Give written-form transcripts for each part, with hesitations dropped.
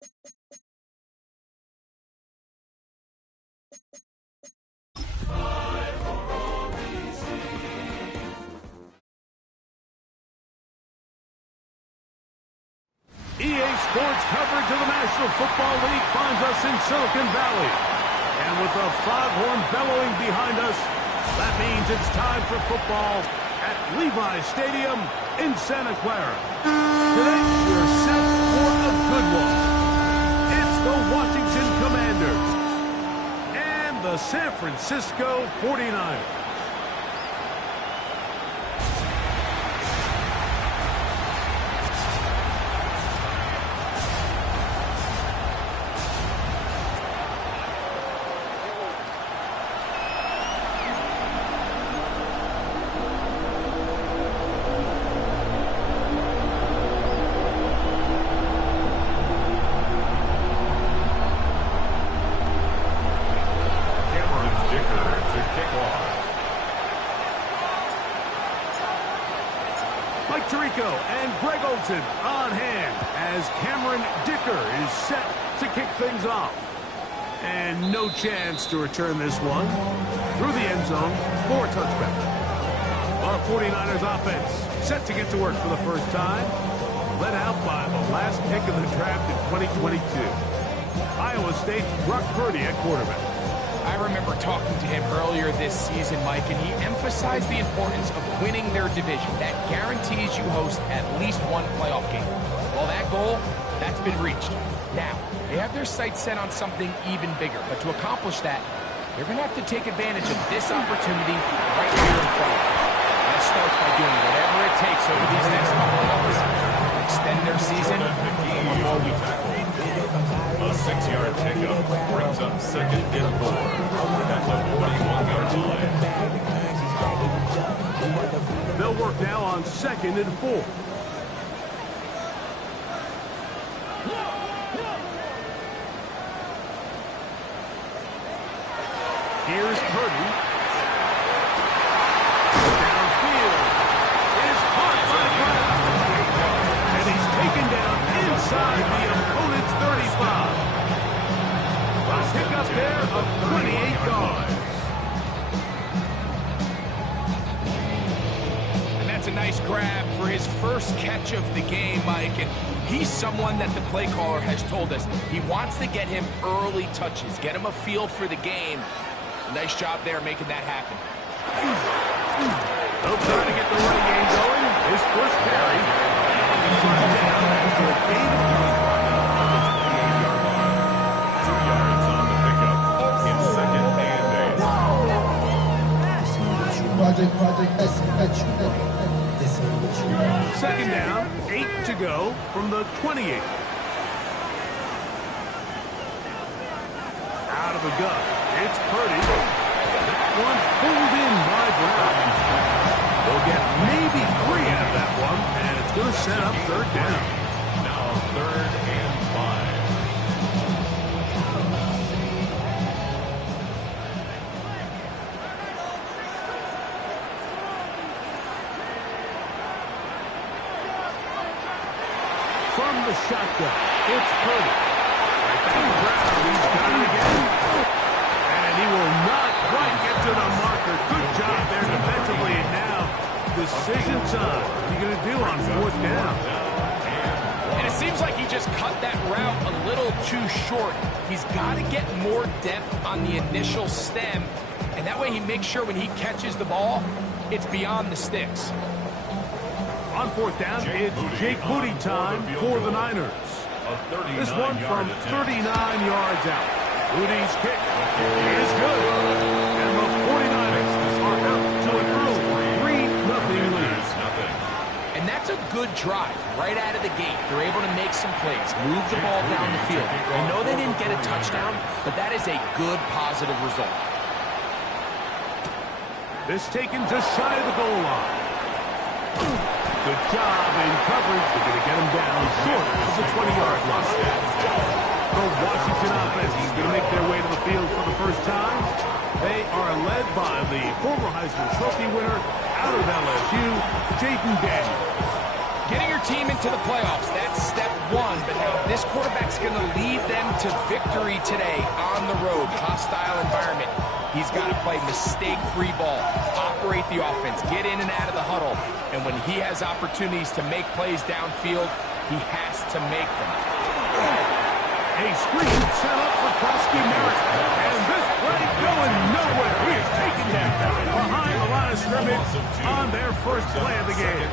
EA Sports coverage of the National Football League finds us in Silicon Valley. And with the foghorn bellowing behind us, that means it's time for football at Levi's Stadium in Santa Clara. Today, we're set for a good one. It's the Washington Commanders and the San Francisco 49ers. Mike Tirico and Greg Olsen on hand as Cameron Dicker is set to kick things off. And no chance to return this one through the end zone for a touchback. Our 49ers offense set to get to work for the first time, led out by the last pick of the draft in 2022. Iowa State's Brock Purdy at quarterback. I remember talking to him earlier this season, Mike, and he emphasized the importance of winning their division. That guarantees you host at least one playoff game. Well, that goal, that's been reached. Now, they have their sights set on something even bigger, but to accomplish that, they're going to have to take advantage of this opportunity right here in front of them. That starts by doing whatever it takes over these next couple of months to extend their season one more week. A 6-yard pickup brings up 2nd and 4 at the 41-yard line. They'll work now on 2nd and 4. Here's Purdy. Downfield is caught by Brown. And he's taken down inside the opponent's 35. A pickup there of 28 yards. And that's a nice grab for his first catch of the game, Mike. And he's someone that the play caller has told us he wants to get him early touches, get him a feel for the game. Nice job there making that happen. They'll try to get the running game going. His first carry. And he's run down after a gain of 2 yards on the pickup in 2nd and 8. Second down, 8 to go from the 28. Out of the gun, it's Purdy. That one pulled in by Brown. They'll get maybe 3 out of that one, and it's going to set up 3rd down. Now 3rd and 5. From the shotgun, it's Purdy. Right back to Brown. He's got it again. And he will not quite get to the marker. Good job there defensively. And now, decision time. What are you going to do on 4th down? And it seems like he just cut that route a little too short. He's got to get more depth on the initial stem. And that way he makes sure when he catches the ball, it's beyond the sticks. On 4th down, it's Jake Moody time for the Niners. This one from 39 yards out. Moody's kick is good. And the 49ers are out to an early 3-0 lead. And that's a good drive right out of the gate. They're able to make some plays, move the ball down the field. I know they didn't get a touchdown, but that is a good positive result. This taken just shy of the goal line. Good job in coverage. They're going to get him down short of the 20-yard line. The Washington offense is going to make their way to the field for the first time. They are led by the former Heisman Trophy winner out of LSU, Jayden Daniels. Getting your team into the playoffs, that's step won, but now this quarterback's going to lead them to victory today on the road. Hostile environment. He's got to play mistake-free ball, operate the offense, get in and out of the huddle. And when he has opportunities to make plays downfield, he has to make them. A screen set up for Krusky Merritt. And this play going nowhere. He is taken down behind the line of scrimmage on their first play of the game.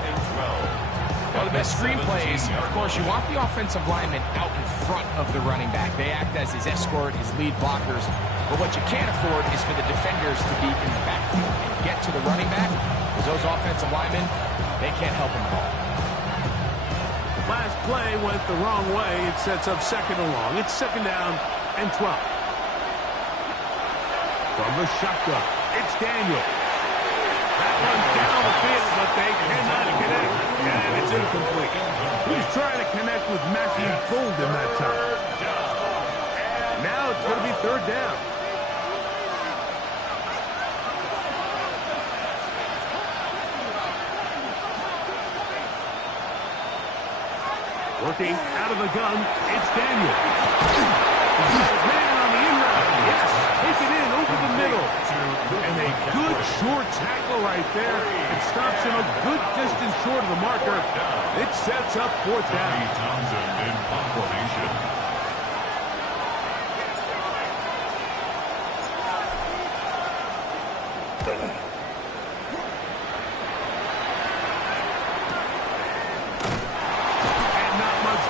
Well, the best screen plays, of course, you want the offensive lineman out in front of the running back. They act as his escort, his lead blockers. But what you can't afford is for the defenders to be in the backfield and get to the running back, because those offensive linemen, they can't help him at all. Last play went the wrong way. It sets up second and long. It's second down and 12. From the shotgun, it's Daniel. That one down the field, but they cannot connect. And it's incomplete. He's trying to connect with Matthew Golden that time. Now it's going to be third down. Working out of the gun, it's Daniel. He's got his man on the in route. Yes, take it in over the middle. And a good short tackle right there. It stops him a good distance short of the marker. It sets up fourth down. Townsend in punt formation.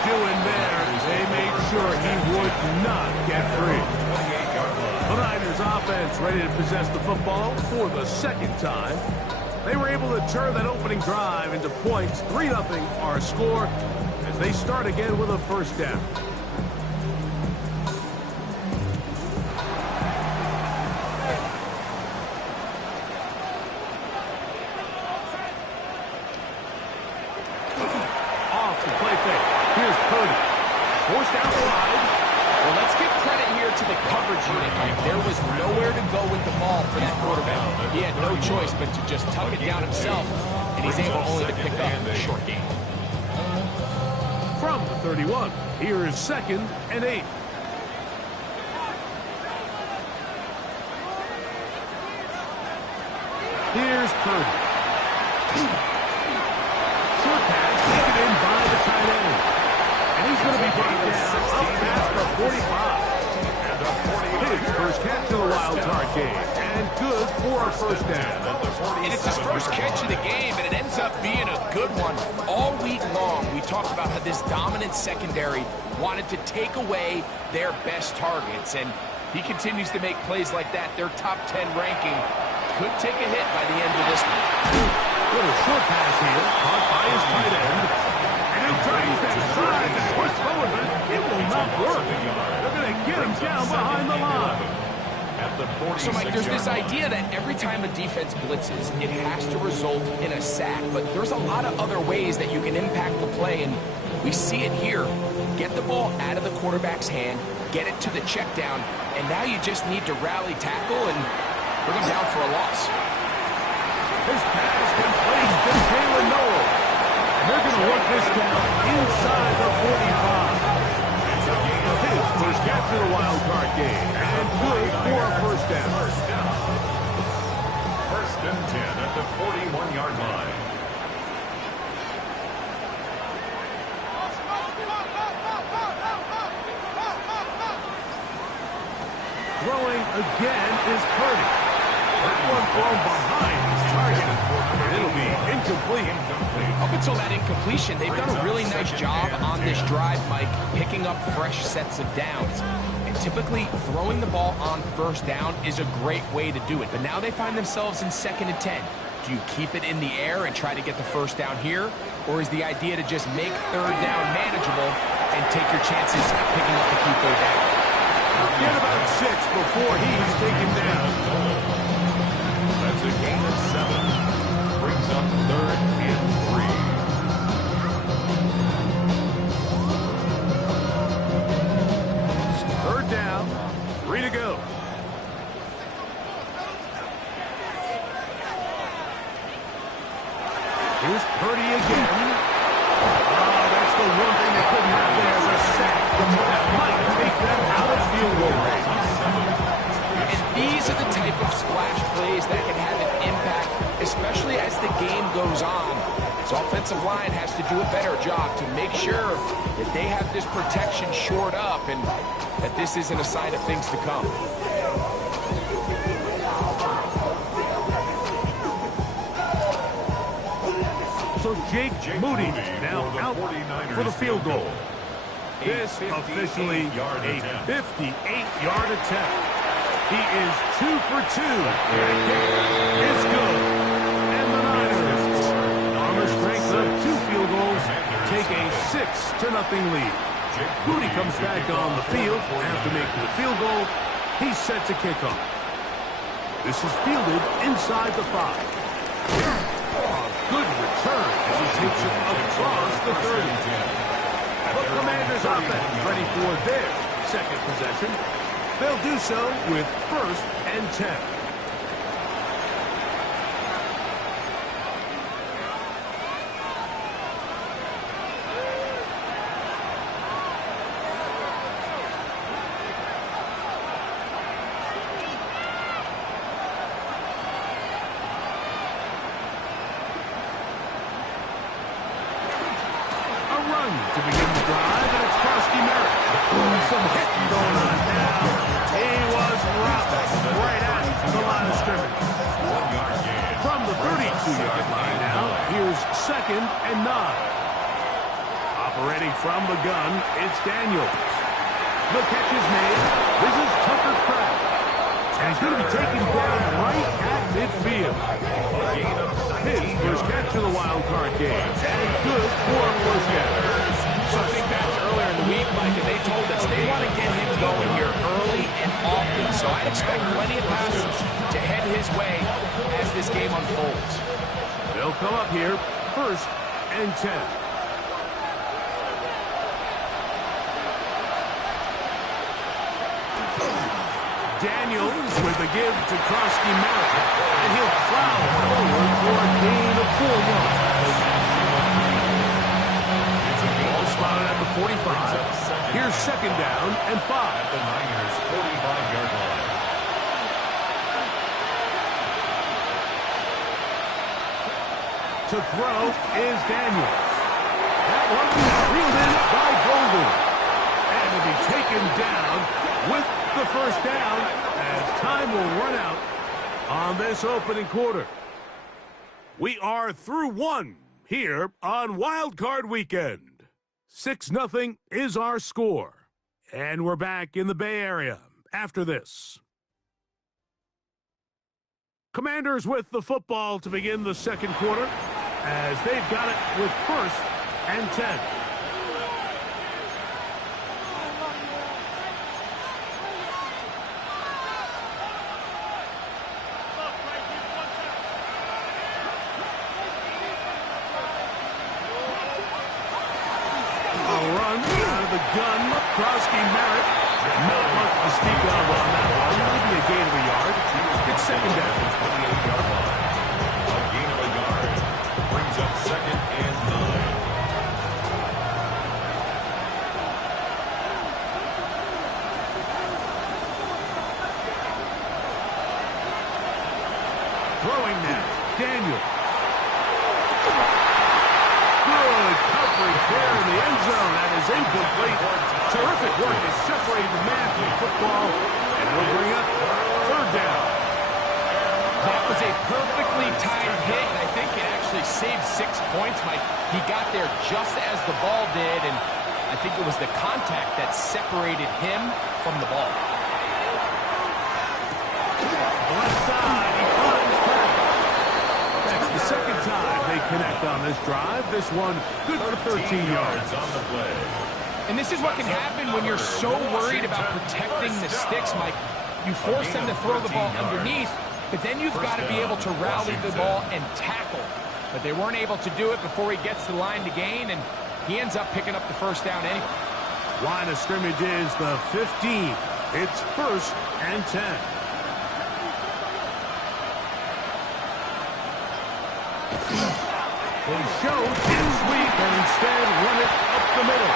Doing there, they made sure he would not get free. The Niners offense ready to possess the football for the second time. They were able to turn that opening drive into points. 3-0 our score as they start again with a first down. Off the play fake. Here's Purdy. Forced out wide. Well, let's give credit here to the coverage unit, Mike. There was nowhere to go with the ball for that quarterback. He had no choice but to just tuck it down himself, and he's able only to pick up a short gain. From the 31, here is second and 8. Here's Purdy. Short pass taken in by the tight end. And he's going to be brought down up past the 45. His first catch of the wild card game. And good for a first down. And it's his first catch of the game, and it ends up being a good one. All week long, we talked about how this dominant secondary wanted to take away their best targets. And he continues to make plays like that. Their top 10 ranking could take a hit by the end of this one. Little short pass here, caught by his tight end. And he tries that side and push forward, but it will not work. They're going to get him down behind the line. So, Mike, there's this idea that every time a defense blitzes, it has to result in a sack. But there's a lot of other ways that you can impact the play, and we see it here. Get the ball out of the quarterback's hand, get it to the check down, and now you just need to rally tackle and bring him down for a loss. His pass completes to Jalen Noel. And they're going to work this down inside the 45. His first catch of the wild card game. And good for a first down. First and 10 at the 41-yard line. Throwing again is Purdy. That one thrown behind his target. And it'll be incomplete. Up until that incompletion, they've done a really nice job on this drive, Mike, picking up fresh sets of downs. And typically, throwing the ball on first down is a great way to do it. But now they find themselves in second and 10. Do you keep it in the air and try to get the first down here? Or is the idea to just make third down manageable and take your chances picking up the key third down? Get about 6 before he's taken down. That's a gain of 7. Brings up third and 3. Third down. 3 to go. Here's Purdy again. Oh, that's the one thing they couldn't have might take them out of field goal range. And these are the type of splash plays that can have an impact, especially as the game goes on. So offensive line has to do a better job to make sure that they have this protection shored up and that this isn't a sign of things to come. So Jake Moody now out for the field goal. This officially a 58-yard attempt. He is 2 for 2. That kick is good. And the Niners, on the strength of 2 field goals, take a 6-0 lead. Moody comes back on the field after making the field goal. He's set to kick off. This is fielded inside the 5. Good return as he takes it across the 30. The Commanders offense ready for their second possession. They'll do so with 1st and 10. To begin the drive, and it's Krusty Merritt. Some hitting going on now. He was robbed right at the line of scrimmage. From the 32-yard line now, here's 2nd and 9. Operating from the gun, it's Daniels. The catch is made. This is Tucker Kraft. And he's going to be taken down right at midfield. His first catch of the wild card game. And good for a first down. So I think back to earlier in the week, Mike, and they told us they want to get him going here early and often. So I'd expect plenty of passes to head his way as this game unfolds. They'll come up here 1st and 10. Daniels with a give to Krusty Merritt, and he'll plow forward for a gain of 4 yards. Ball spotted at the 45. Here's 2nd down and 5. At the Niners' 45-yard line. To throw is Daniels. That one reeled in by Golden. And will be taken down with the first down as time will run out on this opening quarter. We are through 1 here on Wild Card Weekend. 6-0 is our score. And we're back in the Bay Area after this. Commanders with the football to begin the second quarter as they've got it with 1st and 10. Gun, Krusty Merritt. Not much to speak of on that one. Maybe a gain of a yard. It's 2nd down. 28-yard line. A gain of a yard. Brings up 2nd and 9. Throwing now. Daniel. Good coverage there in the end zone. That is incomplete. Terrific work to separate the man from the football. And we'll bring up 3rd down. That was a perfectly timed hit, and I think it actually saved 6 points, Mike. He got there just as the ball did, and I think it was the contact that separated him from the ball. Left side, he finds Kraft. That's the 2nd time they connect on this drive. This one good for 13 yards on the play. And this is what can happen when you're so worried about protecting the sticks, Mike. You force them to throw the ball underneath, but then you've got to be able to rally the ball and tackle. But they weren't able to do it before he gets to the line to gain, and he ends up picking up the first down anyway. Line of scrimmage is the 15. It's 1st and 10. They show jet sweep and instead run it up the middle.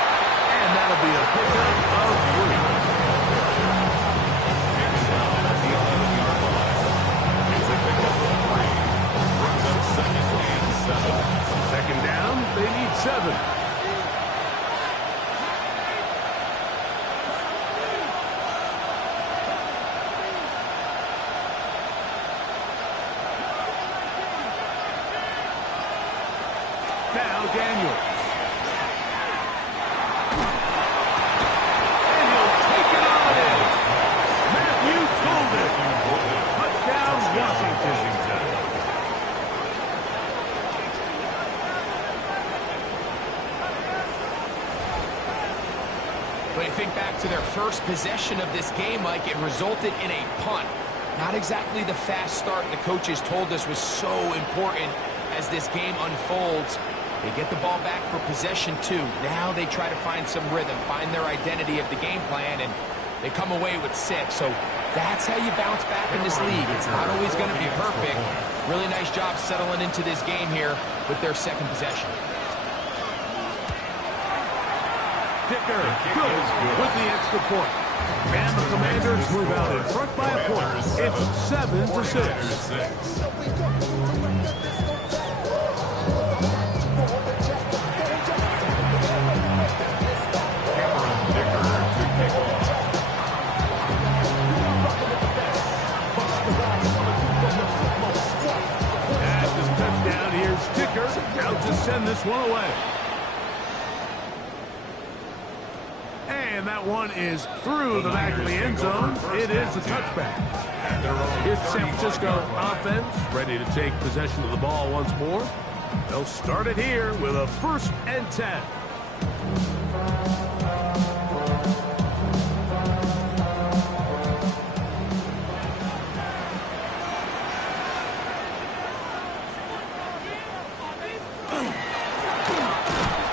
And that'll be a pickup of 3. Taken down at the 11-yard line. It's a pickup of 3. Brings up 2nd and 7. Second down, they need 7. Now Daniels. And he'll take it on in. Matthew told it. Touchdown, Washington. When you think back to their first possession of this game, Mike, it resulted in a punt. Not exactly the fast start the coaches told us was so important as this game unfolds. They get the ball back for possession 2. Now they try to find some rhythm, find their identity of the game plan, and they come away with 6. So that's how you bounce back in this league. It's not always going to be perfect. Really nice job settling into this game here with their second possession. Dicker, good with the extra point. And the Commanders move out in front by a point. It's 7-6. At this touchdown, here's Dicker out to send this one away. And that one is through the back of the end zone. It is a touchback. Here's the San Francisco offense ready to take possession of the ball once more. They'll start it here with a 1st and 10.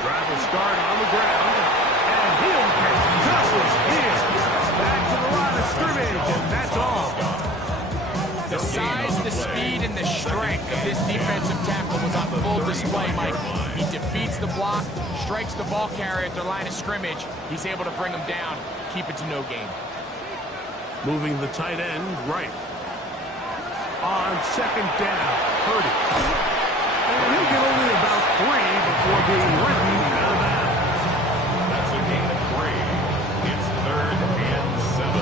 Drive will start on the ground. And he'll catch justice here. Back to the line of scrimmage, and that's all. The size, the speed, and the strength of this defensive tackle was on full display, Mike. He defeats the block, strikes the ball carrier at the line of scrimmage. He's able to bring him down, keep it to no gain. Moving the tight end right. On 2nd down, Purdy. And he'll get only about 3 before being written out of bounds. That's a gain of 3. It's 3rd and 7.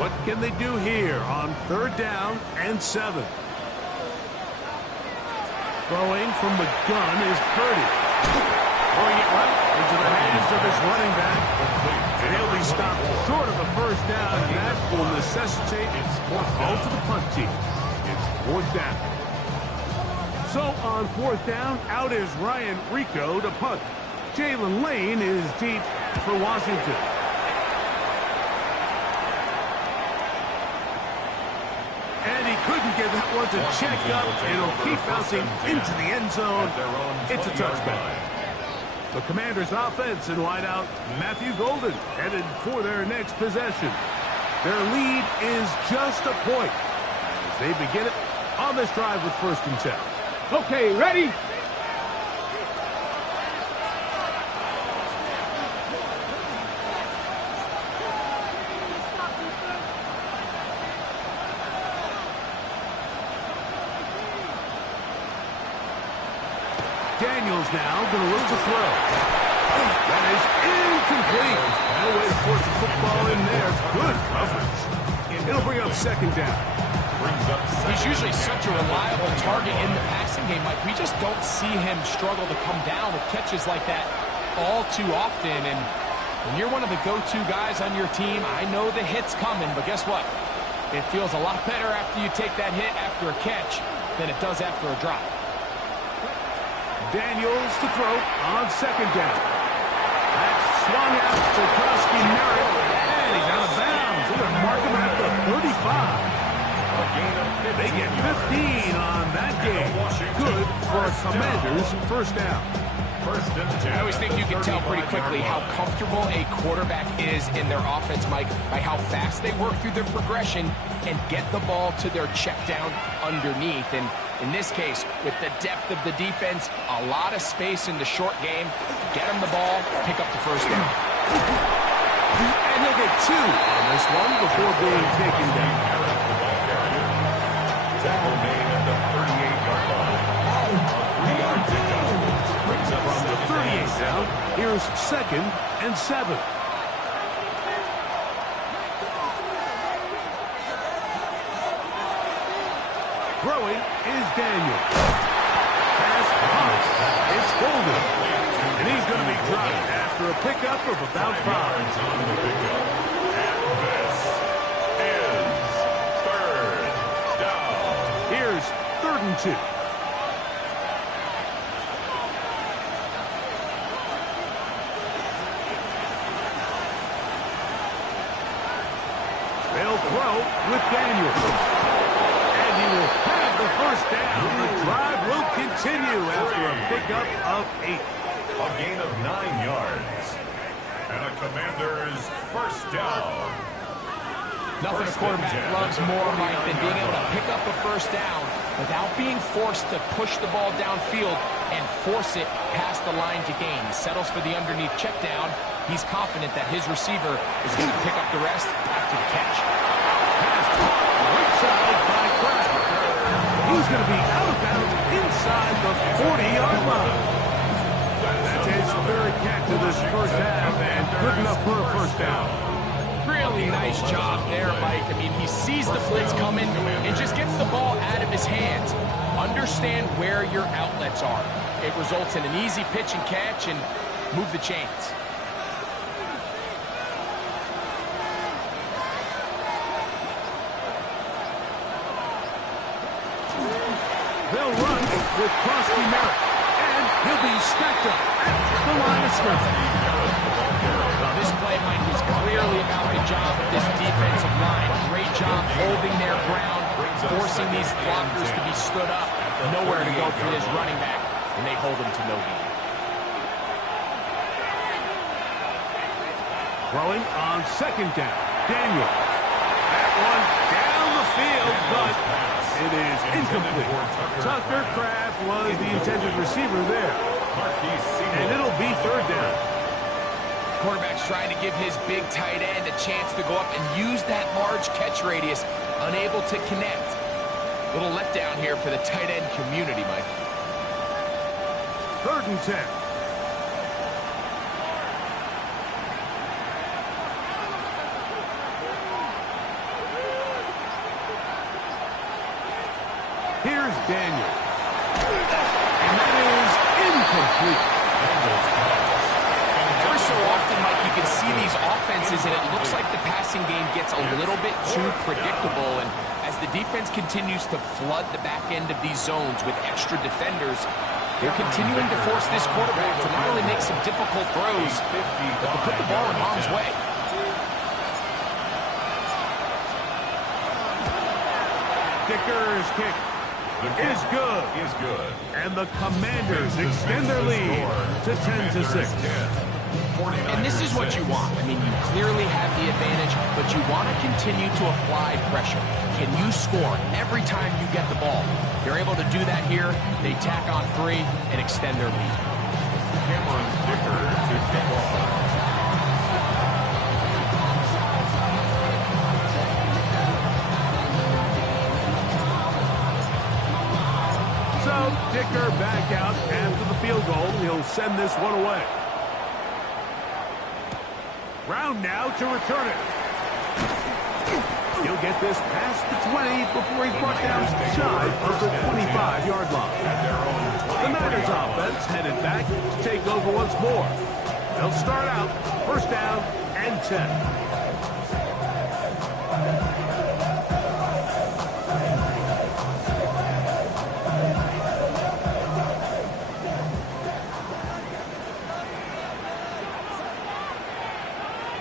What can they do here on 3rd down and 7? Throwing from the gun is Purdy. Throwing it right into the hands of his running back. And he'll be stopped short of the 1st down, and that will necessitate a call to the punt team. It's 4th down. So on 4th down, out is Ryan Rico to punt. Jalen Lane is deep for Washington. And he couldn't get that one to check up. It'll keep bouncing into the end zone. It's a touchback. The Commanders' offense in wideout, Matthew Golden, headed for their next possession. Their lead is just a point as they begin it on this drive with 1st and 10. Okay, ready? Daniels now going to look to throw. That is incomplete. No way to force the football in there. Good coverage. It'll bring up 2nd down. He's usually such a reliable target in the passing game, Mike. We just don't see him struggle to come down with catches like that all too often. And when you're one of the go-to guys on your team, I know the hit's coming, but guess what? It feels a lot better after you take that hit after a catch than it does after a drop. Daniels to throw on 2nd down. That's swung out to Krosky Merritt, and he's out of bounds. They're going to mark him at the 35. They get 15 on that game. Good for a Commanders 1st down. I always think you can tell pretty quickly how comfortable a quarterback is in their offense, Mike, by how fast they work through their progression and get the ball to their check down underneath. And In this case, with the depth of the defense, a lot of space in the short game, get him the ball, pick up the first down. And he'll get 2 on this one before being taken down. Tackle made at the 38-yard line. A 3-yard pickup brings up From the 38 down, here's 2nd and 7. Throwing is Daniel. Pass caught. It's Golden. And he's going to be dropped after a pickup of about 5. On the pickup. And this is 3rd down. Here's 3rd and 2. They'll throw with Daniel. And he will have the first down. The drive will continue after a pickup of 8. A gain of 9 yards. And a Commander's first down. Nothing a quarterback loves more, Mike, than being able to pick up a first down without being forced to push the ball downfield and force it past the line to gain. He settles for the underneath check down. He's confident that his receiver is going to pick up the rest after the catch. Pass caught right side by Kraft. He's going to be out of bounds inside the 40-yard line. That's his 3rd catch of this first half, and good enough for a first down. Really nice job there, Mike. I mean, he sees the blitz coming and just gets the ball out of his hands. Understand where your outlets are. It results in an easy pitch and catch and move the chains. They'll run with Krosky Merritt, and he'll be stacked up at the line of scrimmage. Well, this play, Mike, was clearly about the job of this defensive line. Great job holding their ground, forcing these blockers to be stood up. Nowhere to go for this running back, and they hold him to no gain. Throwing on 2nd down, Daniel. That one down the field, but it is incomplete. Tucker Kraft was the intended receiver there. And it'll be 3rd down. Quarterback's trying to give his big tight end a chance to go up and use that large catch radius, unable to connect. Little letdown here for the tight end community, Mike. 3rd and 10. Here's Daniel. And that is incomplete. Every so often, Mike, you can see these offenses, and it looks like the passing game gets a little bit too predictable. And as the defense continues to flood the back end of these zones with extra defenders, they're continuing to force this quarterback to not only make some difficult throws, but to put the ball in harm's way. Dicker's kick is good. And the Commanders extend their lead to 10-6. And this is what you want. I mean, you clearly have the advantage, but you want to continue to apply pressure. Can you score every time you get the ball? They're able to do that here. They tack on 3 and extend their lead. Cameron Dicker to kick off. So Dicker back out after the field goal. He'll send this one away. Brown now to return it. He'll get this past the 20 before he's brought down shy of the 25-yard line. The Niners offense headed back to take over once more. They'll start out 1st down and 10.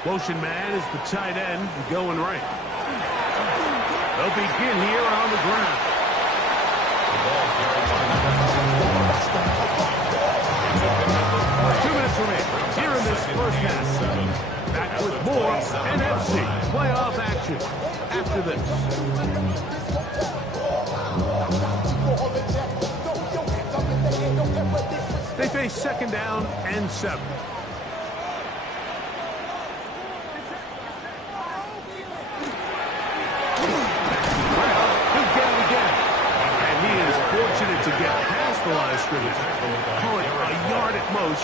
Motion man is the tight end going right. They'll begin here on the ground. 2 minutes remaining here in this first half. Back with more NFC playoff action after this. They face second down and 7. He'll get it again. And he is fortunate to get past the line of scrimmage. Call it a yard at most.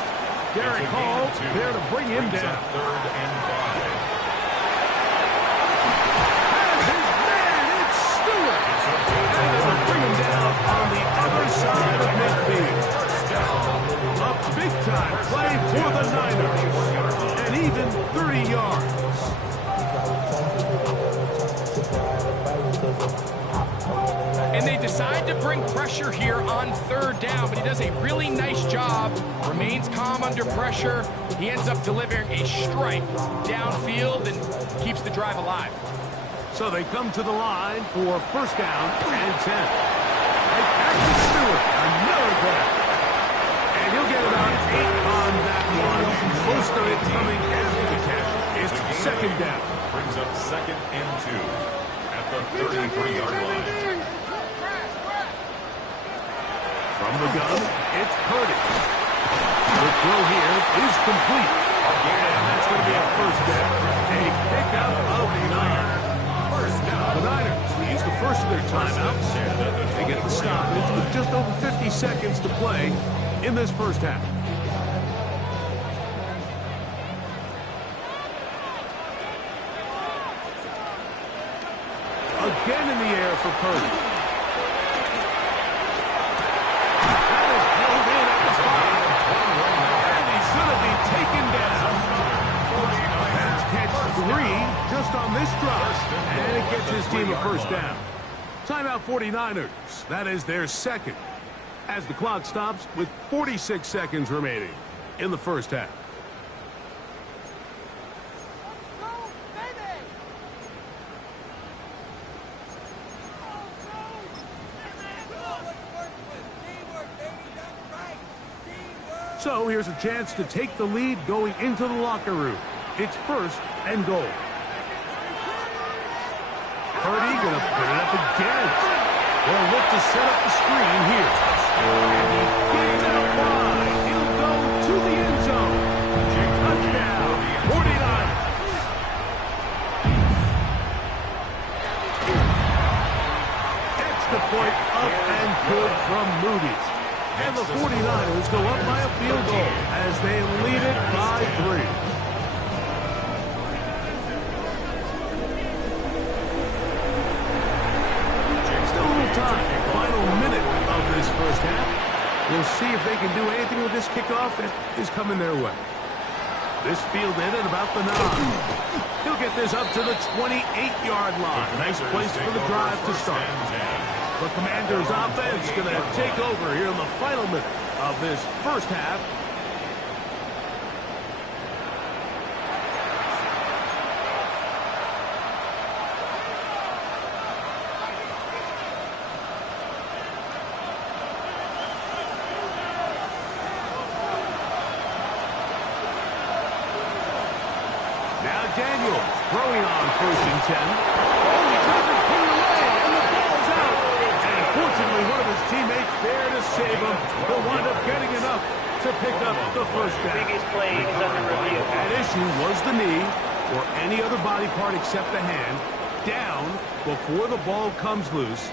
Derek Hall there to bring him down. Third and 5. Has his man, it's Stewart. And it'll bring him down on the other side of midfield. A big-time play for the Niners. And even 30 yards. And they decide to bring pressure here on third down, but he does a really nice job. Remains calm under pressure. He ends up delivering a strike downfield and keeps the drive alive. So they come to the line for first down and 10. Right back to Stewart. Another grab. And he'll get about 8 on that one. Most of it coming after the catch. It's second down. Brings up second and 2 at the 33-yard line. From the gun, it's Purdy. The throw here is complete. And that's going to be a first down. A pickup of 9. First down. The Niners use the first of their timeouts. They get the stoppage with just over 50 seconds to play in this first half. Again in the air for Purdy. That is held in at the 5. And he's going to be taken down. That's catch 3 just on this drive. And it gets his team a first down. Timeout 49ers. That is their second. As the clock stops with 46 seconds remaining in the first half. So here's a chance to take the lead going into the locker room. It's first and goal. Purdy going to put it up again. They'll look to set up the screen here. And he gets it up wide. He'll go to the end zone. Touchdown, 49ers. Extra point up and good from Moody. And the 49ers go up by a field goal as they lead it by 3. Still a little time. Final minute of this first half. We'll see if they can do anything with this kickoff that is coming their way. This fielded at about the 9. He'll get this up to the 28-yard line. Nice place for the drive to start. The Commanders' offense going to take over here in the final minute of this first half. Now Daniels throwing on first and 10. Oh, he doesn't put it away, and the ball's out. And fortunately, one of his teammates there to save him. He'll wind up getting enough to pick up the first down. Previous play is under review. That issue was the knee, or any other body part except the hand, down before the ball comes loose.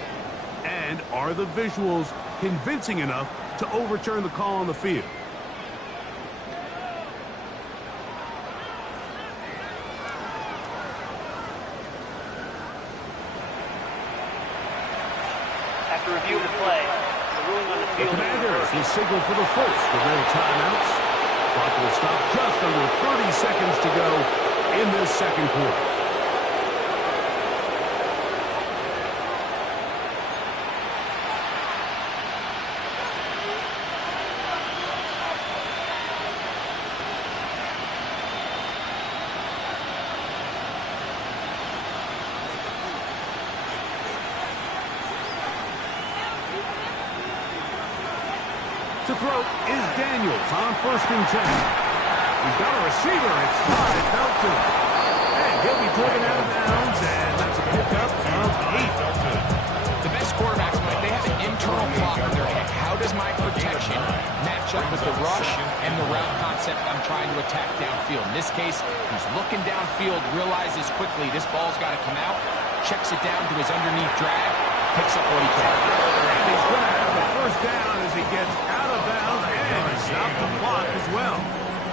And are the visuals convincing enough to overturn the call on the field? After review of the play, the ruling on the The field. Commanders will signal for the first of their timeouts. Clock will stop just under 30 seconds to go in this second quarter. To throw is Daniels on first and 10. He's got a receiver. It's Ty Felton. And he'll be driven out of bounds, and that's a pickup of 8. The best quarterbacks, Mike, they have an internal clock in their head. How does my protection match up with the rush and the route concept I'm trying to attack downfield. In this case, he's looking downfield, realizes quickly this ball's got to come out, checks it down to his underneath drag, picks up what he can. And he's going to have the first down as he gets out of bounds and stopped the clock as well.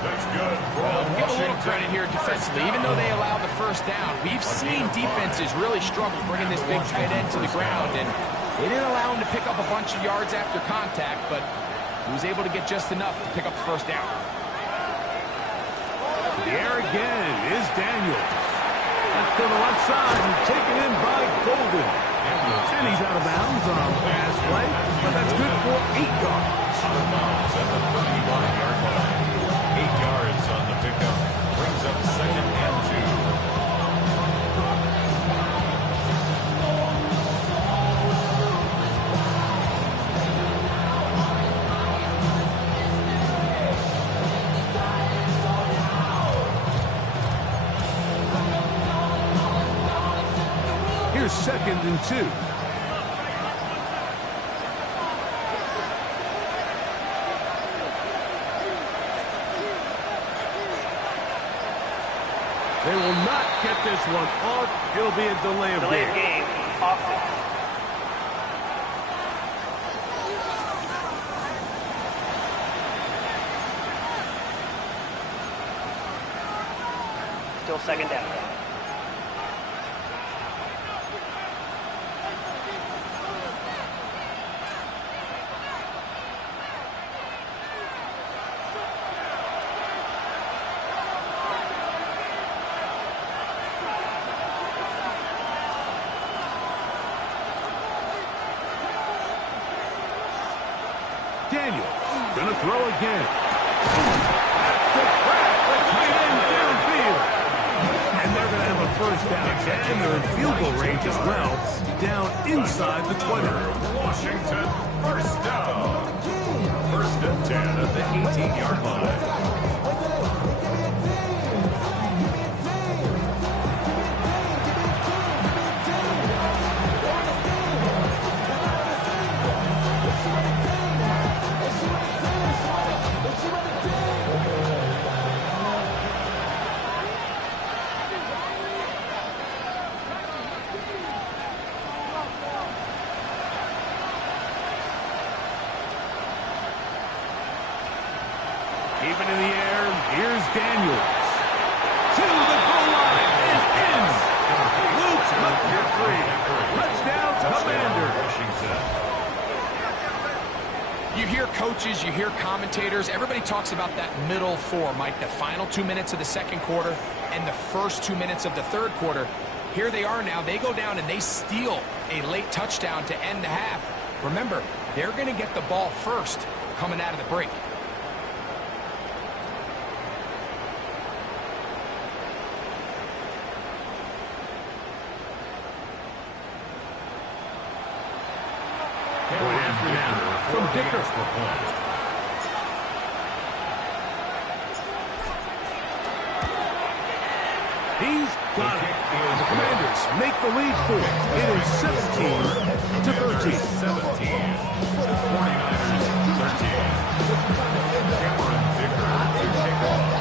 That's good. Well, give a little credit here defensively. Even though they allowed the first down, we've seen defenses really struggle bringing this big tight end to the ground, and they didn't allow him to pick up a bunch of yards after contact, but he was able to get just enough to pick up the first down. The air again is Daniels. That's to the left side and taken in by Golden. And he's out of bounds on a pass play, but that's good for 8 yards. Out of bounds at the 35-yard line. 8 yards on the pickup. Brings up 2nd and 2. Here's 2nd and 2. They will not get this one off. It'll be a delay of Delayed game. game. Austin. Still 2nd down. Daniels gonna throw again. That's the crack, the tight end downfield. And they're gonna have a first down, and they're in field goal range as well, down inside the 20. Washington, first down. 1st and 10 at the 18-yard line. Even in the air, here's Daniels. To the goal line is in. Luke's up here free. Touchdown, Commanders. You hear coaches, you hear commentators, everybody talks about that middle 4, Mike, the final 2 minutes of the 2nd quarter and the first 2 minutes of the 3rd quarter. Here they are now. They go down and they steal a late touchdown to end the half. Remember, they're going to get the ball first coming out of the break. From Dicker. He's got it. The Commanders make the lead 4. It is 17-13. 17. 49ers 13. Cameron Dicker to kick off.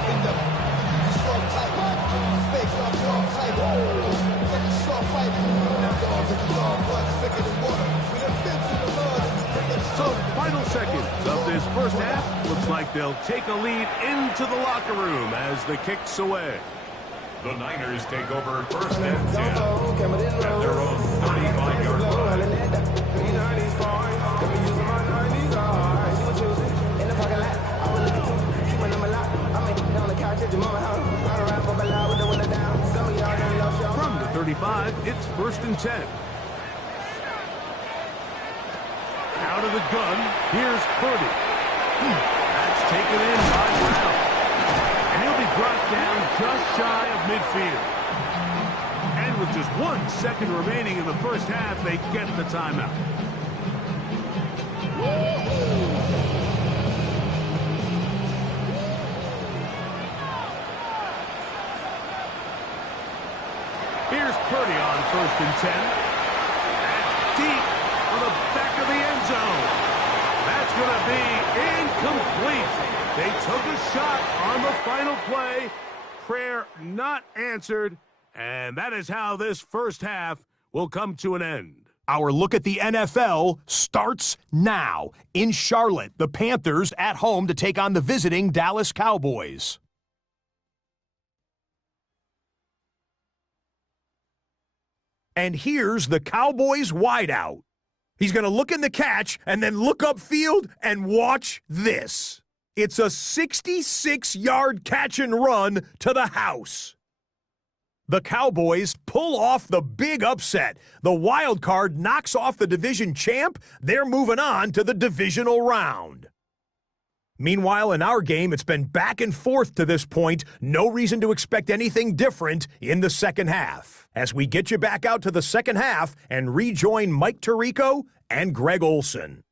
So, final seconds of this first half. Looks like they'll take a lead into the locker room as the kick's away. The Niners take over 1st and 10 at their own 35-yard line. From the 35, it's 1st and 10. Out of the gun, here's Purdy. That's taken in by Brown. And he'll be brought down just shy of midfield. And with just 1 second remaining in the first half, they get the timeout. Here's Purdy on 1st and 10. And deep for the back of the end zone. That's going to be incomplete. They took a shot on the final play. Prayer not answered. And that is how this first half will come to an end. Our look at the NFL starts now. In Charlotte, the Panthers at home to take on the visiting Dallas Cowboys. And here's the Cowboys wideout. He's going to look in the catch and then look upfield and watch this. It's a 66-yard catch and run to the house. The Cowboys pull off the big upset. The wild card knocks off the division champ. They're moving on to the divisional round. Meanwhile, in our game, it's been back and forth to this point. No reason to expect anything different in the second half. As we get you back out to the second half and rejoin Mike Tirico and Greg Olson.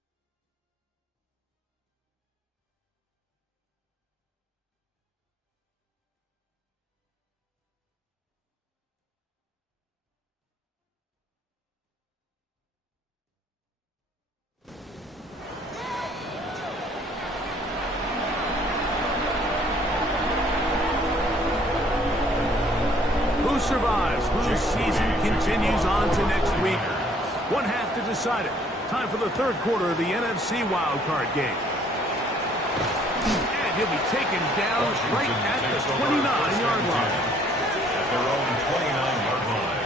Survives, whose season continues on to next week. One half to decide it. Time for the third quarter of the NFC wildcard game. And he'll be taken down right at the 29-yard line. At their own 29-yard line.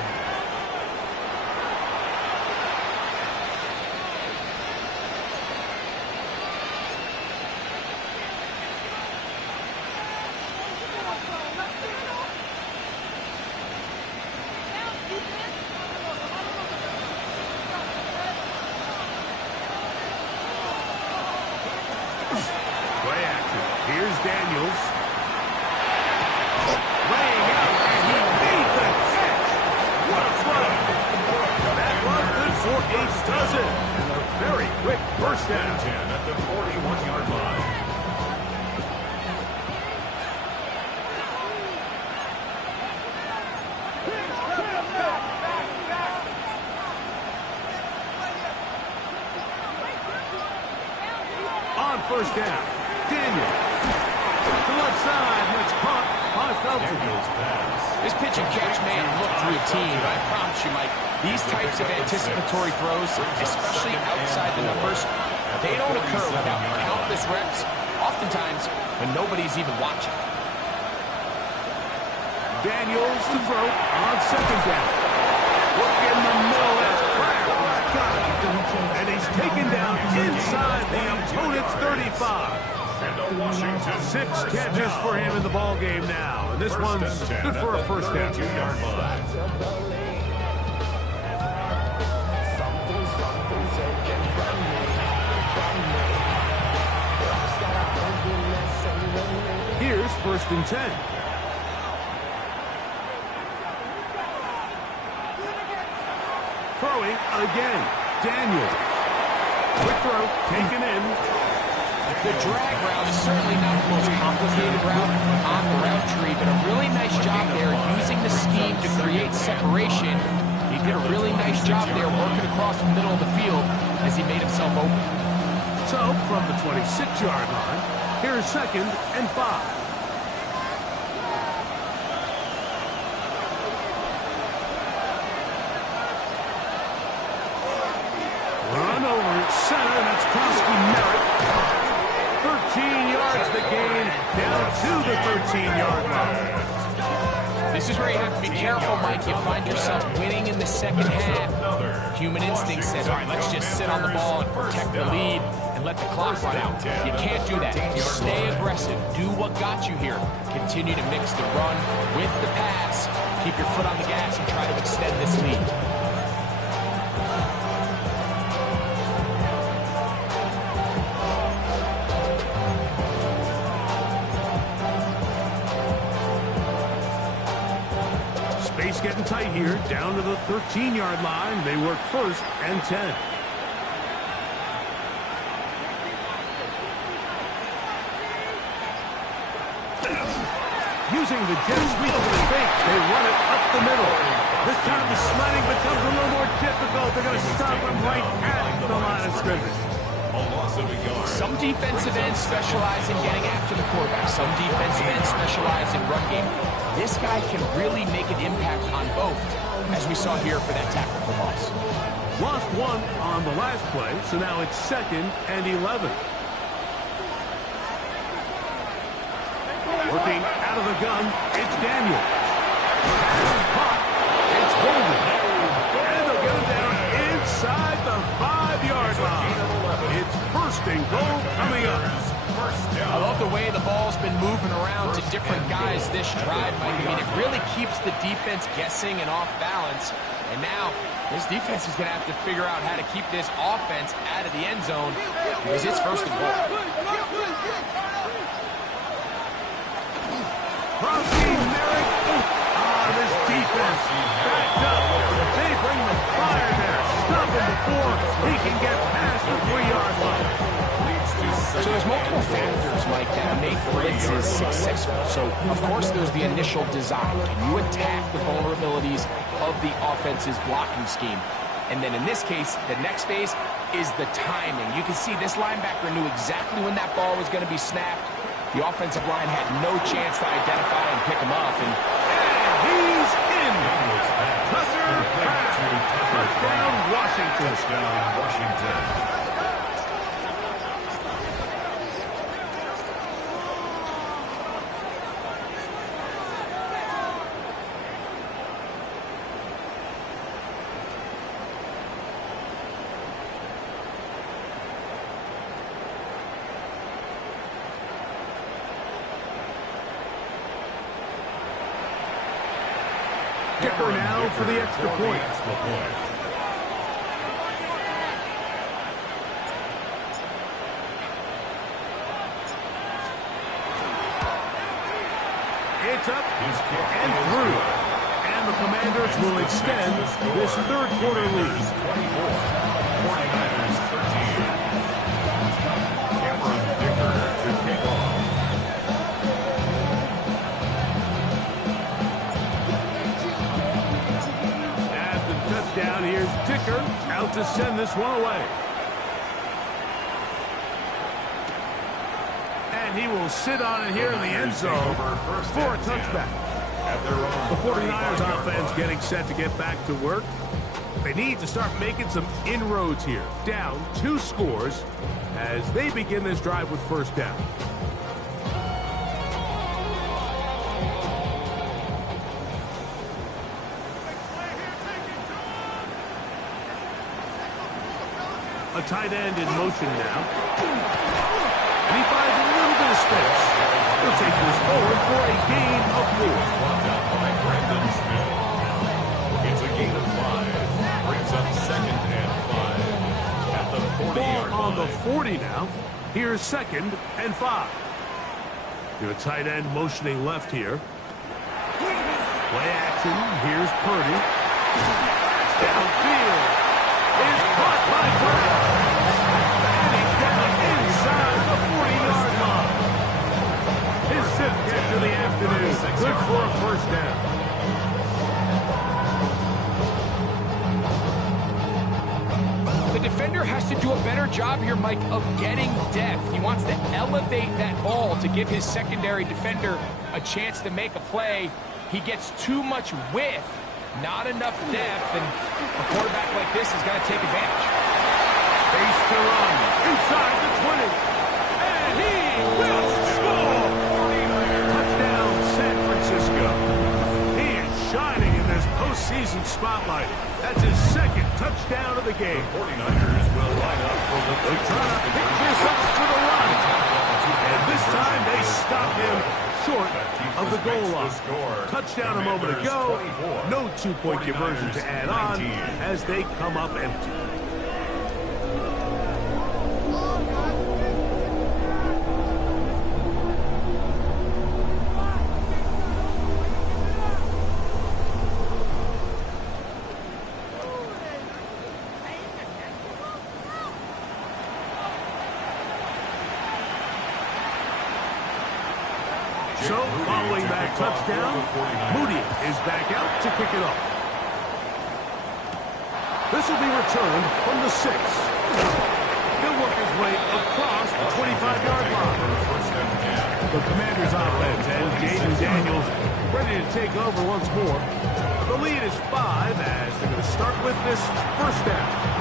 Here's Daniels. Laying out, and he made the catch. What a play. That run good for 8 dozen. And a very quick first down. 10 at the 41-yard line. On first down, Daniels. The left side, and it's caught by Felton. This pitch and catch may have looked routine, but I promise you, Mike, these types of anticipatory throws, especially outside the numbers, they don't occur without countless reps, oftentimes when nobody's even watching. Daniels to throw on second down. Look in the middle, that's cracked. Got it. And he's taken down inside the opponent's 35. 6 catches for him in the ball game now. And this one's good for a first down. 2-yard line. Here's first and 10. Throwing again. Daniel. Quick throw, taken in. The drag route is certainly not the most complicated route on the route tree, but a really nice job there using the scheme to create separation. He did a really nice job there working across the middle of the field as he made himself open. So, from the 26-yard line, here's second and 5. Run over center, that's Krosky Merritt. 13 yards the gain, down to the 13-yard line. This is where you have to be careful, Mike. You find yourself winning in the second half. Human instinct says, all right, let's just sit on the ball and protect the lead and let the clock run out. You can't do that. Stay aggressive. Do what got you here. Continue to mix the run with the pass. Keep your foot on the gas and try to extend this lead. Space getting tight here, down to the 13-yard line. They work first and 10. Using the jet sweep for the fake, they run it up the middle. This time the sliding becomes a little more difficult. They're going to stop him right at the line of scrimmage. A loss of a yard. Some defensive ends specialize in getting after the quarterback. Some defensive ends specialize in run game. This guy can really make an impact on both, as we saw here for that tackle for loss. Lost one on the last play, so now it's 2nd and 11. Working out of the gun, it's Daniel. Pass caught. It's Golden. And they'll get him down inside the 5-yard line. It's 1st and goal coming up. I love the way the ball's been moving around to different guys this drive, Mike. I mean, it really keeps the defense guessing and off balance. And now, this defense is going to have to figure out how to keep this offense out of the end zone because it's 1st and goal. Crossing Merrick. This defense backed up. They bring the fire there. Stop him before he can get past the 3-yard line. So there's multiple factors, Mike, that make blitzes successful. So, of course, there's the initial design. Can you attack the vulnerabilities of the offense's blocking scheme? And then in this case, the next phase is the timing. You can see this linebacker knew exactly when that ball was going to be snapped. The offensive line had no chance to identify and pick him up. And he's in. Touchdown, Washington. Touchdown, Washington. Kicker now for the extra point. It's up and through. And the Commanders will extend this 3rd quarter lead. 49ers 13. Cameron Dicker to kick off. Down here's Dicker out to send this one away. And he will sit on it here in the end zone for a touchback. The 49ers offense getting set to get back to work. They need to start making some inroads here. Down 2 scores as they begin this drive with 1st down. A tight end in motion now. And he finds a little bit of space. He'll take this forward for a gain of 4. Blocked out by Brandon Smith. It's a gain of 5. Brings up 2nd and 5. At the 40-yard line. Ball on the 40 now. Here's 2nd and 5. The tight end motioning left here. Play action. Here's Purdy. Downfield. Is caught by Brown. And he's down inside the 40-yard line. His 5th catch of the afternoon. Good for a 1st down. the defender has to do a better job here, Mike, of getting depth. He wants to elevate that ball to give his secondary defender a chance to make a play. He gets too much width, not enough depth, and a quarterback like this is going to take advantage. Space to run inside the 20. And he will score. Touchdown, San Francisco. He is shining in this postseason spotlight. That's his 2nd touchdown of the game. The 49ers will line up for the They're trying to pick this up for the run. And this time they stop him short of the goal line. Touchdown a moment ago. No 2-point conversion to add on as they come up empty. So, following that touchdown, Moody is back out to kick it off. This will be returned from the 6. He'll work his way across the 25-yard line. The Commanders' offense and Jayden Daniels ready to take over once more. The lead is 5 as they're going to start with this first down.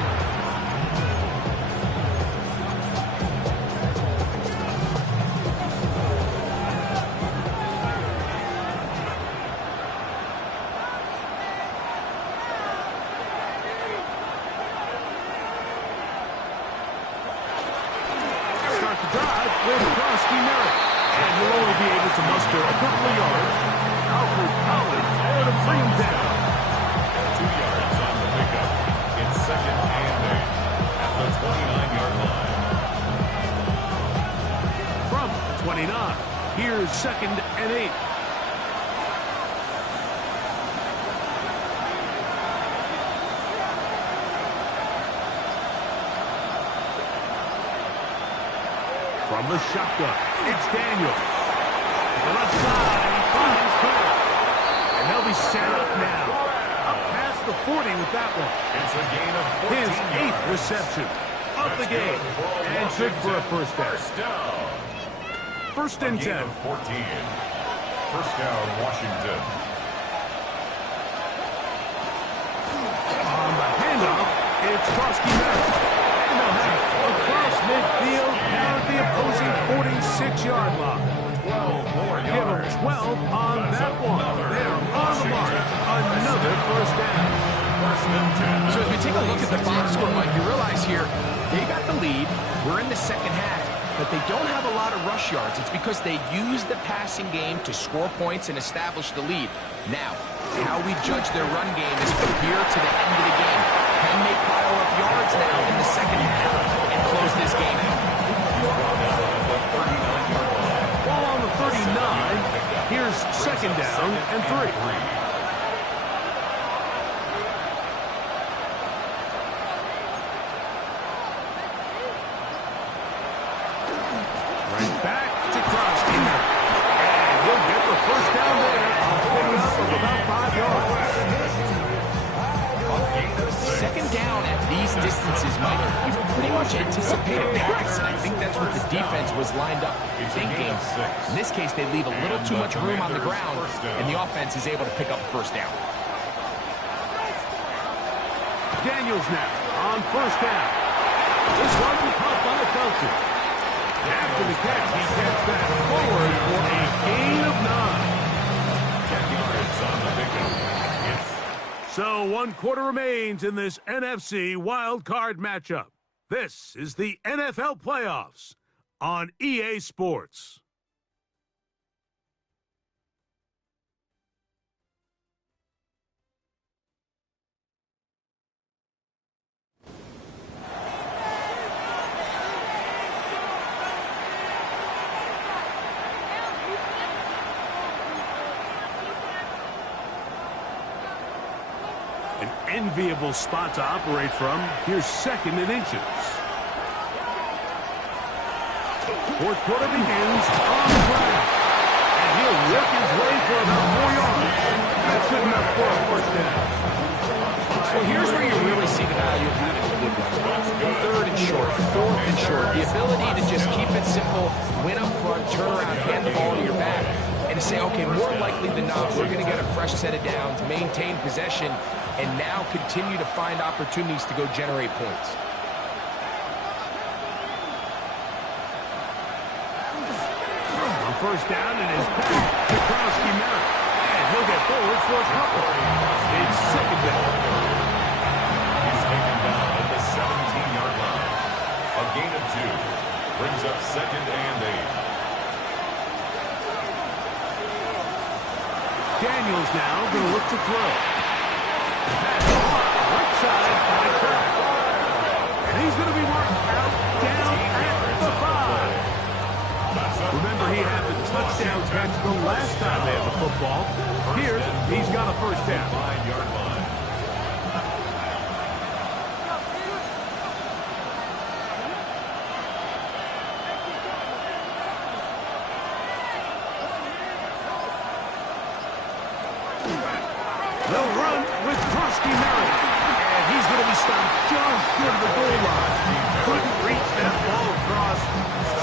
Here's 2nd and 8. From the shotgun, it's Daniel. To the left side, he finds Kraft. And they'll be set up now. Up past the 40 with that one. It's a gain of 14 His 8th reception of the game. And good for a first down. First and 10. 14. First down, Washington. On the handoff, it's Krosky Merritt. And they'll have it across midfield, down at the opposing 46-yard line. 12 more Give them yards. 12 on that one. They're on the mark. Another first down. First and 10. So as we take a look at the box score, Mike, you realize here, they got the lead. We're in the second half. But they don't have a lot of rush yards. It's because they use the passing game to score points and establish the lead. Now, how we judge their run game is from here to the end of the game. Can they pile up yards now in the second half and close this game out? Ball on the 39. Here's 2nd down and 3. Back to Krosky. And he'll get the first down there. Pick up of about 5 yards. Second down at these distances, Mike, you pretty much anticipate a pass, and I think that's what the defense was lined up thinking. In this case, they leave a little too much room on the ground, and the offense is able to pick up a first down. Daniels now on first down. This one caught by Felton. After the catch, he gets that forward for a gain of 9. So 1 quarter remains in this NFC wild card matchup. This is the NFL playoffs on EA Sports. An enviable spot to operate from. Here's 2nd and inches. Fourth quarter begins on the ground. And he'll work his way for about 4 yards. That's good enough for a first down. Well, here's where you really see the value of having a good run. 3rd and short, 4th and short. The ability to just keep it simple, win up front, turn around, hand the ball to your back, and to say, okay, more likely than not, we're going to get a fresh set of downs, maintain possession, and now continue to find opportunities to go generate points. On first down, and his back to Krosky Merritt. And he'll get forward for a couple. It's 2nd down. He's taken down at the 17-yard line. A gain of 2 brings up 2nd and 8. Daniels now going to look to throw. Pass right side by Kraft. And he's going to be marked out down at the 5. Remember, he had the touchdown catch the last time they had the football. Here, he's got a first down. 5-yard line. They'll run with Krosky Merritt. And he's going to be stopped just short of the goal line. couldn't reach that ball across,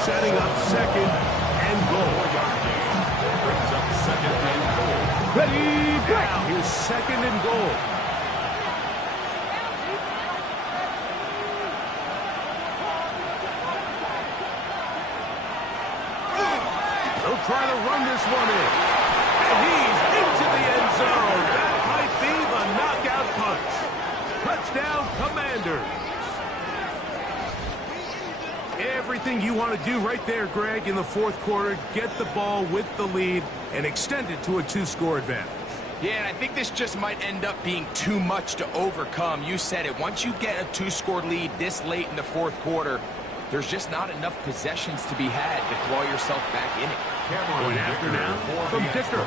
setting up second and goal. Brings up second and goal. Ready, now here's second and goal. They'll try to run this one in. And he's into the end zone. That might be the knockout punch. Touchdown, Commanders. Everything you want to do right there, Greg, in the fourth quarter. Get the ball with the lead and extend it to a 2-score advantage. Yeah, and I think this just might end up being too much to overcome. You said it. Once you get a 2-score lead this late in the fourth quarter, there's just not enough possessions to be had to claw yourself back in it. Going after now from Dicker.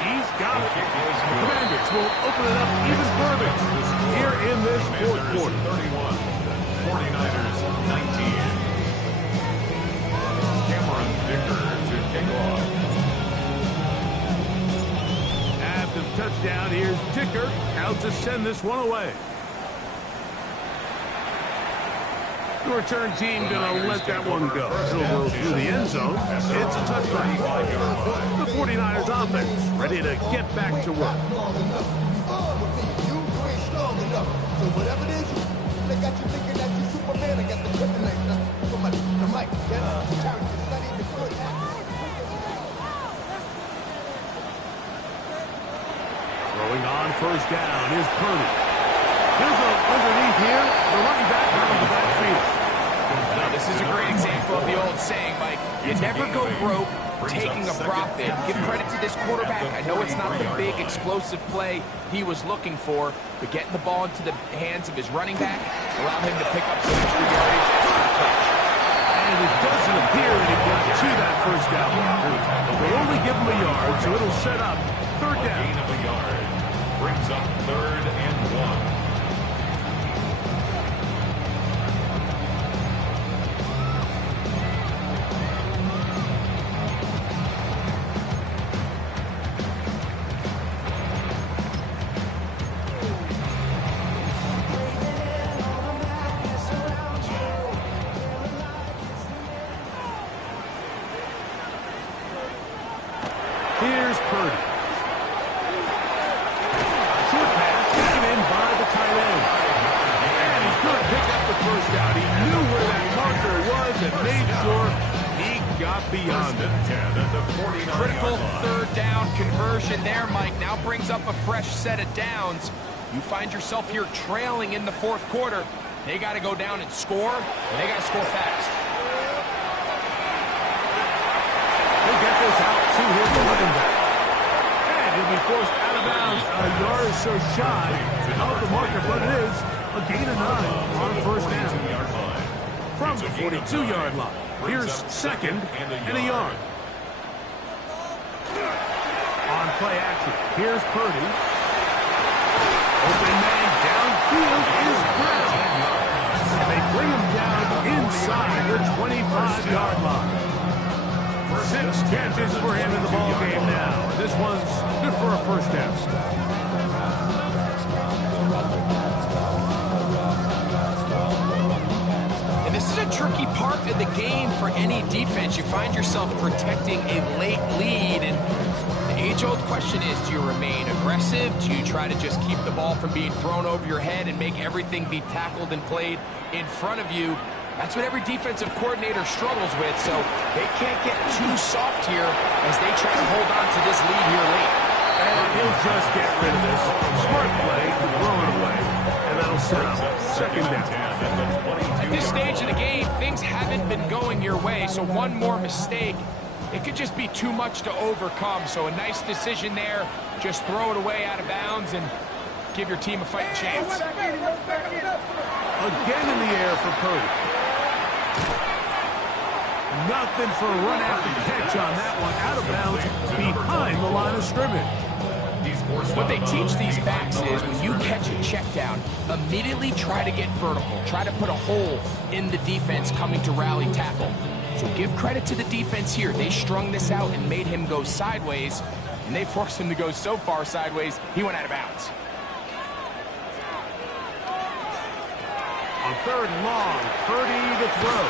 He's got it. The Commanders will open it up even further here in this fourth quarter. 31, 49ers 19. Cameron Dicker to kick off. After the touchdown, here's Dicker out to send this one away. The return team going to let that one go. It'll go through the end zone. It's a touchdown. The 49ers offense ready to get back to work. So whatever it is, they got you thinking that you Superman. I got the kryptonite. So much the mic. Yes, the character's not even good. Throwing on first down is Purdy. He'll go underneath here. The running back out of the backfield. Now, this is a great example of the old saying, Mike. You never go broke taking a profit. Give credit to this quarterback. I know it's not the big explosive play he was looking for, but getting the ball into the hands of his running back allowed him to pick up some extra yardage after the catch. And it doesn't appear that he got to that first down. They'll only give him a yard, so it'll set up third down. Gain of a yard. Brings up third and 1. Here's Purdy. Short pass taken in by the tight end. And he could pick up the first down. He knew where that marker was and made sure he got beyond it. Critical third down conversion there, Mike. Now brings up a fresh set of downs. You find yourself here trailing in the fourth quarter. They got to go down and score, and they got to score fast. He'll get this out to his running back. And he'll be forced out of bounds. A yard or so shy of the marker, but it is a gain of 9 on first down. From the 42-yard line. Here's second and a yard. On play action, here's Purdy. Open man downfield is Brown. And they bring him down inside the 25-yard line. 6 catches for him in the ball game now. This one's good for a first down. And this is a tricky part of the game for any defense. You find yourself protecting a late lead, and the age-old question is, do you remain aggressive? Do you try to just keep the ball from being thrown over your head and make everything be tackled and played in front of you? That's what every defensive coordinator struggles with, so they can't get too soft here as they try to hold on to this lead here late. And he'll just get rid of this. Smart play, throw it away, and that'll set up second down. At this stage of the game, things haven't been going your way, so one more mistake, it could just be too much to overcome. So a nice decision there. Just throw it away out of bounds and give your team a fighting chance. Again in the air for Purdy. Nothing for a run after catch on that one. Out of bounds behind the line of scrimmage. What they teach these backs is when you catch a check down, immediately try to get vertical. Try to put a hole in the defense coming to rally tackle. So give credit to the defense here. They strung this out and made him go sideways. and they forced him to go so far sideways, he went out of bounds. On third and long, Purdy to throw.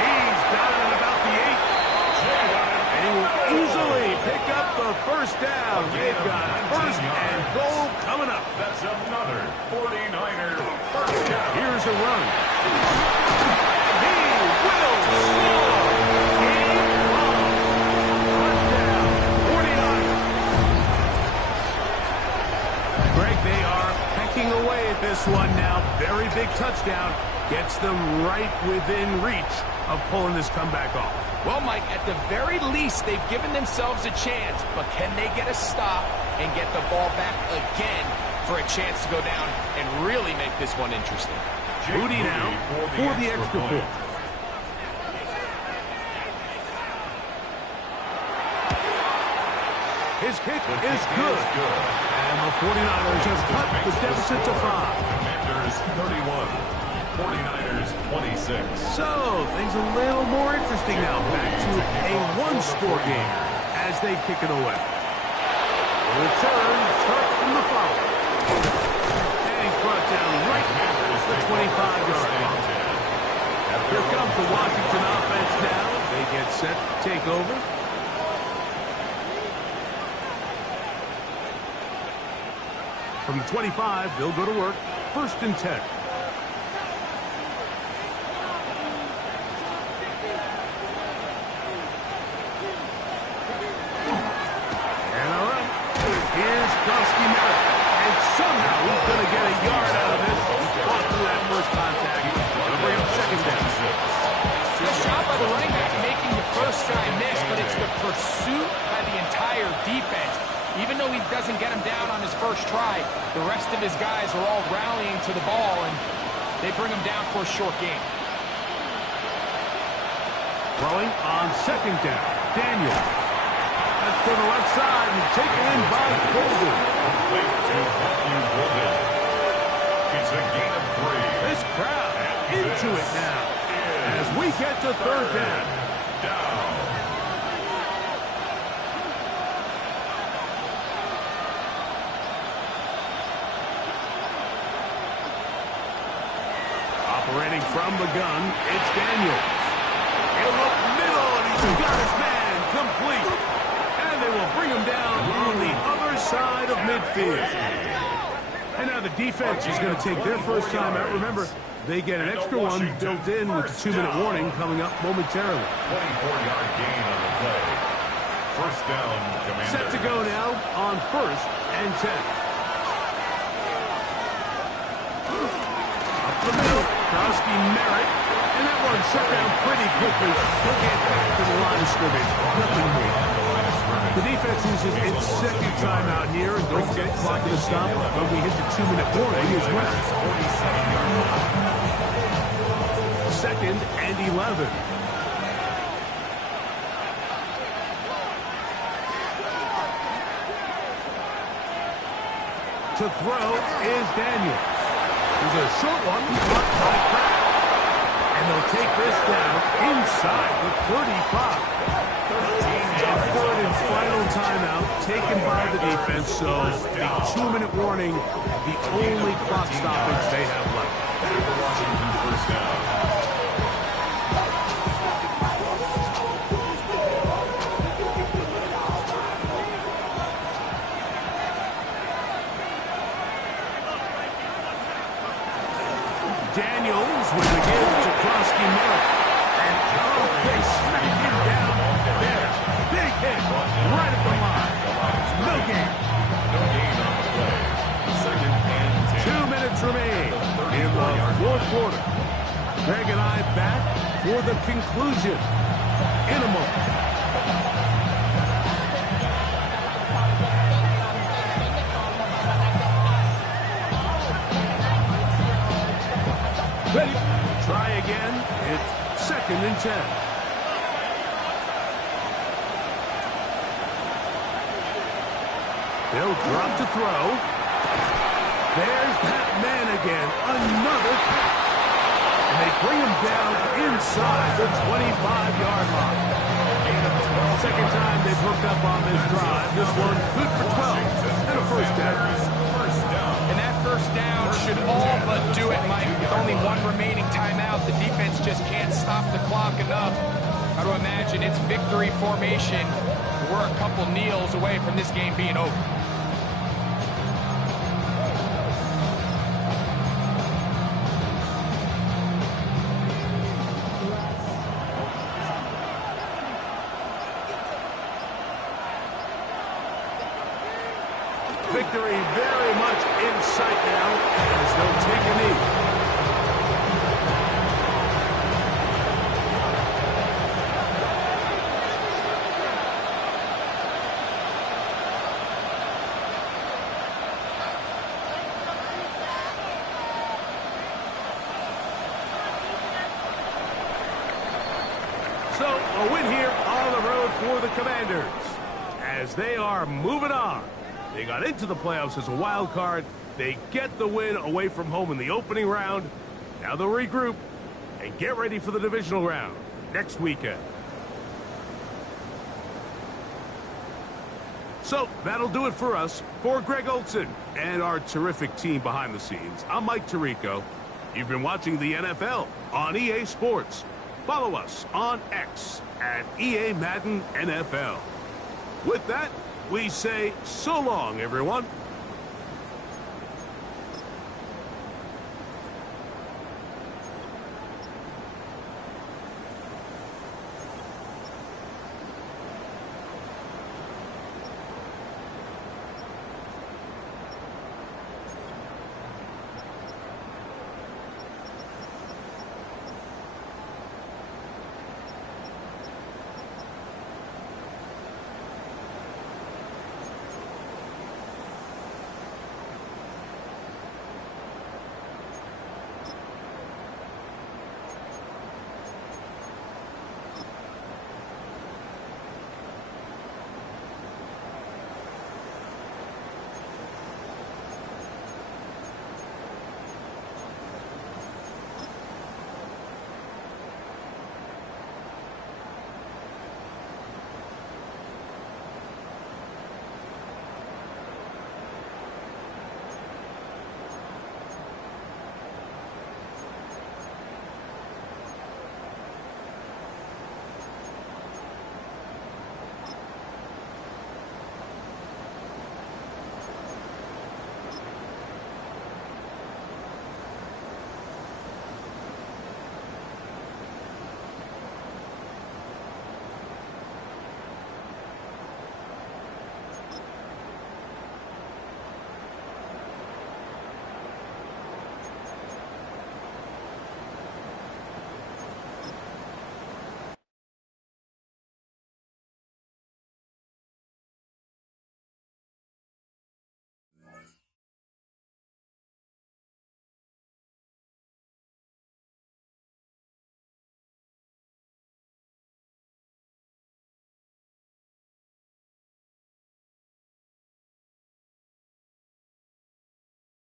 He's got it at about the 8. And he will easily pick up the first down. They've got first and goal coming up. That's another 49er first down. Here's a run. He will score. Touchdown, 49. Greg, they are pecking away at this one now. Very big touchdown. Gets them right within reach of pulling this comeback off. Well, Mike, at the very least, they've given themselves a chance, but can they get a stop and get the ball back again for a chance to go down and really make this one interesting? Moody now for the extra point. His kick is good. And the 49ers have cut the deficit to 5. Commanders 31. 49ers 26. So, things a little more interesting now. Back to a one-score game as they kick it away. The return starts from the foul. And he's brought down right at the 25-yard line. Here comes the Washington offense now. They get set to take over. From the 25, they'll go to work. First and 10. Pursuit by the entire defense. Even though he doesn't get him down on his first try, the rest of his guys are all rallying to the ball, and they bring him down for a short game. Throwing on second down, Daniel. That's to the left side and taken in by Golden. Complete to Matthew Golden. It's a gain of 3. This crowd into it now as we get to third down. Operating from the gun, it's Daniels. He'll look middle, and he's got his man complete. And they will bring him down on the other side of midfield. And now the defense is going to take their first time out. Remember, they get an extra one built in with the 2-minute warning coming up momentarily. 24-yard gain on the play. First down, Commander. Set to go now on first and 10. Up the middle. Krowski Merritt, and that one shut down pretty quickly. He'll get back to the line of scrimmage. Nothing more. The defense uses its second timeout here, and don't forget clock to stop when we hit the 2-minute warning as well. Second and 11. To throw is Daniels. There's a short one blocked by Kraft. And they'll take this down inside the 35. And third and final timeout taken by the defense. So the 2-minute warning, the only clock stoppage they have left. Washington first down. Daniels with the give to Krowski Merritt. And they smack him down there. Big hit right at the line. No gain. No gain on the play. Second and 10. 2 minutes remain in the fourth quarter. Greg and I back for the conclusion in a moment. Ready? Try again. It's second and 10. They'll drop to throw. There's that man again. Another pass. And they bring him down inside the 25-yard line. Second time they've hooked up on this drive. This one good for 12 and a first down. And that first down should all but do it, Mike. With only one remaining timeout, the defense just can't stop the clock enough. Got to imagine it's victory formation. We're a couple kneels away from this game being over. Victory very much in sight now as they'll take a knee. So, a win here on the road for the Commanders as they are moving on. They got into the playoffs as a wild card. They get the win away from home in the opening round. Now they'll regroup and get ready for the divisional round next weekend. So that'll do it for us. For Greg Olson and our terrific team behind the scenes, I'm Mike Tirico. You've been watching the NFL on EA Sports. Follow us on X at EA Madden NFL. With that, we say so long, everyone.